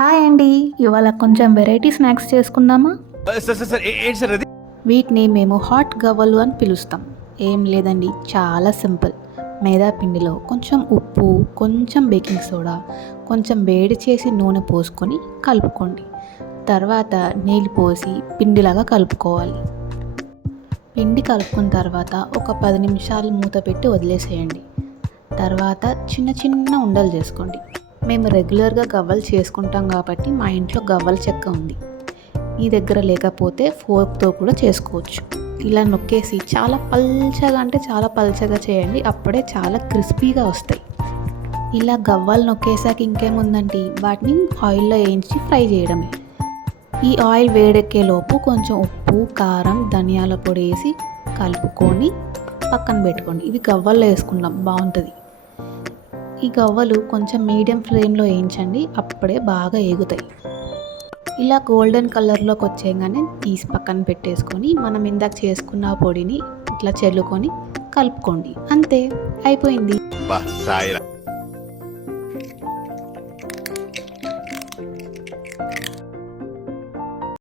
Hi అండి. ఇవాళ కొంచెం వెరైటీ స్నాక్స్ చేసుకుందామా? సార్ సార్ సార్ ఏంటి సార్ అది? వీటిని మేము హాట్ గవ్వలు అని పిలుస్తాం. ఏం లేదండి, చాలా సింపుల్. మైదా పిండిలో కొంచెం ఉప్పు, కొంచెం బేకింగ్ సోడా, కొంచెం వేడి చేసి నూనె పోసుకొని కలుపుకోండి. తర్వాత నీళ్ళు పోసి పిండిలాగా కలుపుకోవాలి. పిండి కలుపుకున్న తర్వాత ఒక 10 నిమిషాలు మూత పెట్టి వదిలేసేయండి. తర్వాత చిన్న చిన్న ఉండలు చేసుకోండి. మేము రెగ్యులర్గా గవ్వలు చేసుకుంటాం కాబట్టి మా ఇంట్లో గవ్వల చెక్క ఉంది. మీ దగ్గర లేకపోతే ఫోర్క్తో కూడా చేసుకోవచ్చు. ఇలా నొక్కేసి చాలా పల్చగా, అంటే చాలా పల్చగా చేయండి. అప్పుడే చాలా క్రిస్పీగా వస్తాయి. ఇలా గవ్వలు నొక్కేసాక ఇంకేముందండి, వాటిని ఆయిల్లో వేయించి ఫ్రై చేయడమే. ఈ ఆయిల్ వేడెక్కేలోపు కొంచెం ఉప్పు, కారం, ధనియాల పొడి వేసి కలుపుకొని పక్కన పెట్టుకోండి. ఇవి గవ్వల్లో వేసుకున్నాం, బాగుంటుంది. ఈ గవ్వలు కొంచెం మీడియం ఫ్లేమ్లో వేయించండి, అప్పుడే బాగా ఏగుతాయి. ఇలా గోల్డెన్ కలర్లోకి వచ్చేయగానే తీసి పక్కన పెట్టేసుకొని మనం ఇందాక చేసుకున్న పొడిని ఇట్లా చల్లుకొని కలుపుకోండి. అంతే, అయిపోయింది.